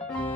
Bir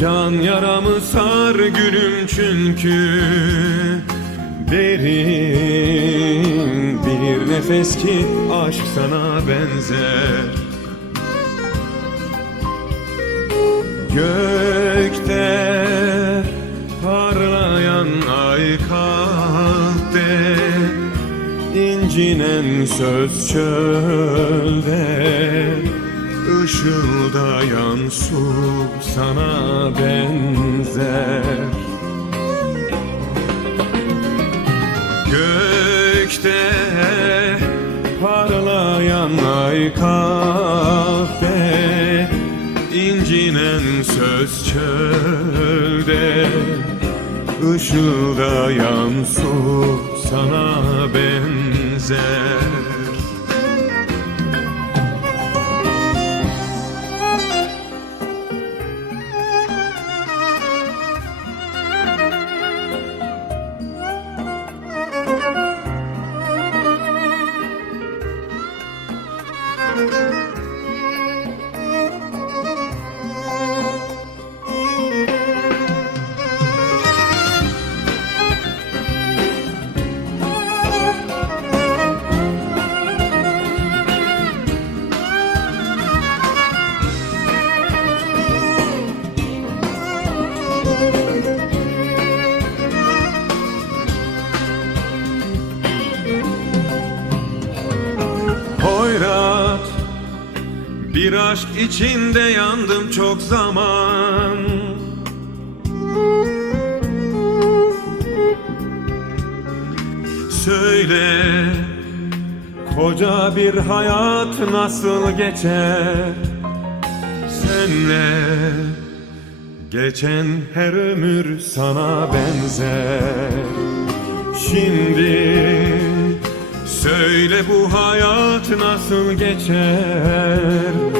can yaramı sar gülüm çünkü Derin bir nefes ki aşk sana benzer. Gökte parlayan ay kalpte incinen söz çölde Işıldayan su sana benzer. Gökte parlayan ay kahve incinen söz çölde. Işıldayan su sana benzer Bir aşk içinde yandım çok zaman. Söyle Koca bir hayat nasıl geçer? Senle Geçen her ömür sana benzer. Şimdi Söyle bu hayat nasıl geçer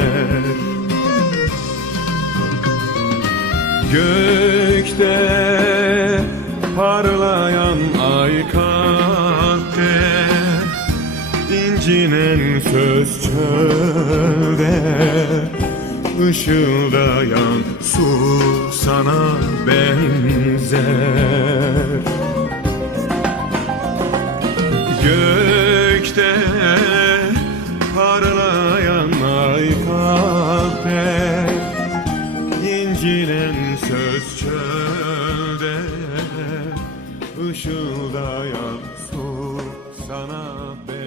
Gökte parlayan ay kalpte incinen söz çölde Işıldayan su sana benzer Işıldayan su sana ben